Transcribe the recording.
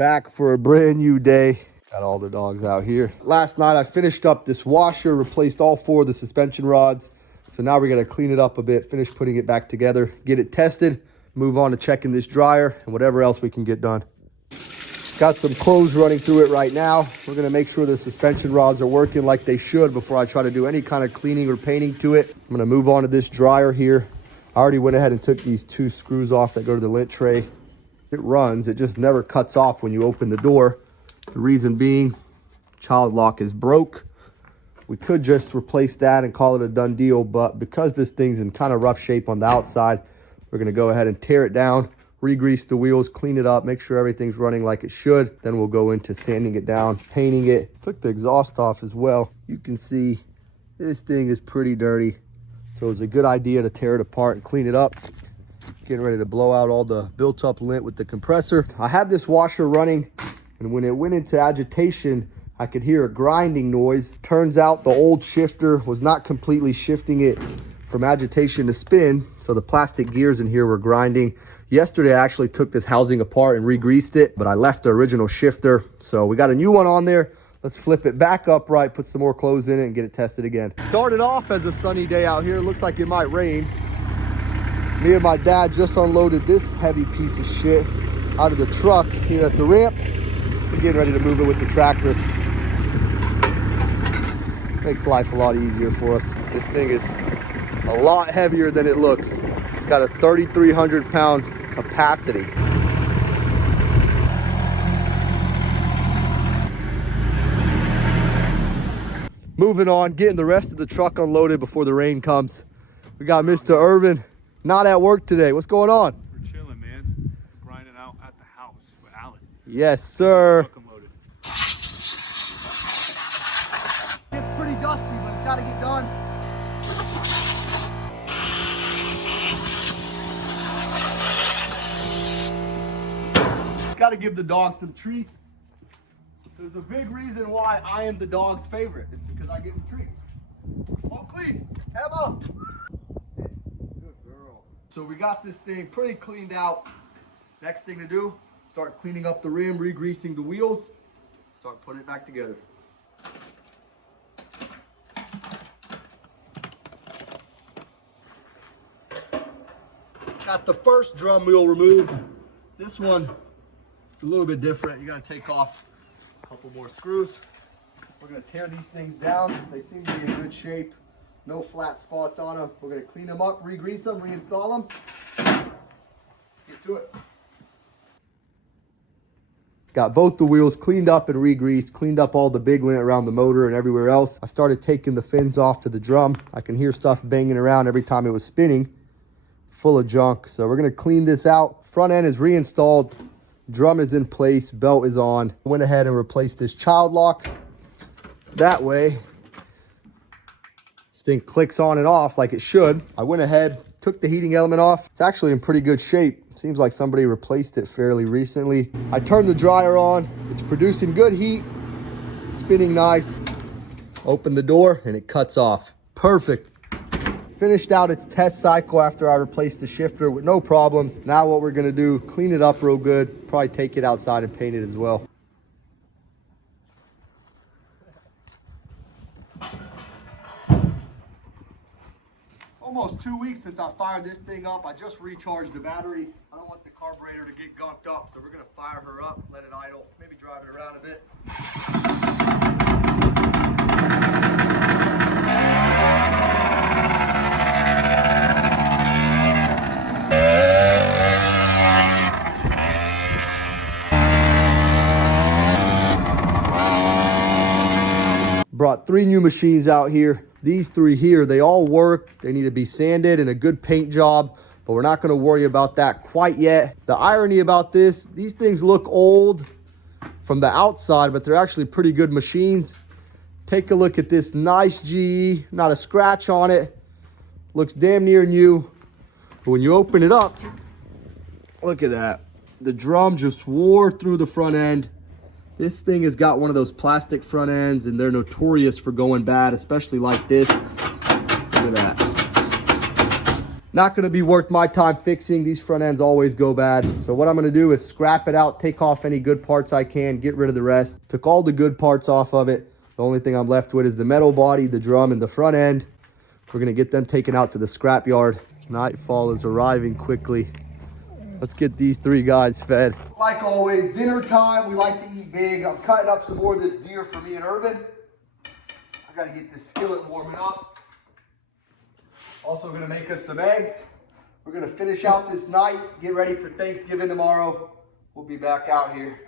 Back for a brand new day. Got all the dogs out here. Last night I finished up this washer, replaced all 4 of the suspension rods. So now we're gonna clean it up a bit, finish putting it back together, get it tested, move on to checking this dryer and whatever else we can get done. Got some clothes running through it right now. We're gonna make sure the suspension rods are working like they should before I try to do any kind of cleaning or painting to it. I'm gonna move on to this dryer here. I already went ahead and took these 2 screws off that go to the lint tray. It runs, it just never cuts off when you open the door. The reason being, child lock is broke. We could just replace that and call it a done deal, but because this thing's in kind of rough shape on the outside, we're gonna go ahead and tear it down, re-grease the wheels, clean it up, make sure everything's running like it should. Then we'll go into sanding it down, painting it. Took the exhaust off as well. You can see this thing is pretty dirty. So it's a good idea to tear it apart and clean it up. Getting ready to blow out all the built up lint with the compressor. I had this washer running, and when it went into agitation, I could hear a grinding noise. Turns out the old shifter was not completely shifting it from agitation to spin, so the plastic gears in here were grinding. Yesterday, I actually took this housing apart and re-greased it, but I left the original shifter. So we got a new one on there. Let's flip it back upright, put some more clothes in it, and get it tested again. Started off as a sunny day out here. Looks like it might rain. Me and my dad just unloaded this heavy piece of shit out of the truck here at the ramp. We're getting ready to move it with the tractor. Makes life a lot easier for us. This thing is a lot heavier than it looks. It's got a 3,300 pound capacity. Moving on, getting the rest of the truck unloaded before the rain comes. We got Mr. Irvin not at work today. What's going on? We're chilling, man. Grinding out at the house with Alan. Yes, sir. It's pretty dusty, but it's got to get done. Got to give the dogs some treats. There's a big reason why I am the dog's favorite. It's because I give them treats. Oh, clean. Emma. Good girl. So we got this thing pretty cleaned out. Next thing to do, start cleaning up the rim, re-greasing the wheels, start putting it back together. Got the first drum wheel removed. This one is a little bit different. You gotta take off a couple more screws. We're gonna tear these things down. They seem to be in good shape. No flat spots on them. We're gonna clean them up, re-grease them, reinstall them. Get to it. Got both the wheels cleaned up and re-greased, cleaned up all the big lint around the motor and everywhere else. I started taking the fins off to the drum. I can hear stuff banging around every time it was spinning. Full of junk. So we're gonna clean this out. Front end is reinstalled. Drum is in place, belt is on. I went ahead and replaced this child lock. That way, this thing clicks on and off like it should. I went ahead, took the heating element off. It's actually in pretty good shape. Seems like somebody replaced it fairly recently. I turned the dryer on. It's producing good heat, spinning nice. Open the door and it cuts off. Perfect. Finished out its test cycle after I replaced the shifter with no problems. Now what we're gonna do, clean it up real good, probably take it outside and paint it as well. Almost 2 weeks since I fired this thing up. I just recharged the battery. I don't want the carburetor to get gunked up, so we're gonna fire her up, let it idle, maybe drive it around a bit. Brought 3 new machines out here. These 3 here, they all work. They need to be sanded and a good paint job, but we're not gonna worry about that quite yet. The irony about this, these things look old from the outside, but they're actually pretty good machines. Take a look at this nice GE, not a scratch on it. Looks damn near new. But when you open it up, look at that. The drum just wore through the front end. This thing has got one of those plastic front ends and they're notorious for going bad, especially like this. Look at that. Not going to be worth my time fixing. These front ends always go bad. So what I'm going to do is scrap it out, take off any good parts I can, get rid of the rest. Took all the good parts off of it. The only thing I'm left with is the metal body, the drum, and the front end. We're going to get them taken out to the scrap yard. Nightfall is arriving quickly. Let's get these three guys fed. Like always, dinner time. We like to eat big. I'm cutting up some more of this deer for me and Urban. I got to get this skillet warming up. Also going to make us some eggs. We're going to finish out this night, get ready for Thanksgiving tomorrow. We'll be back out here.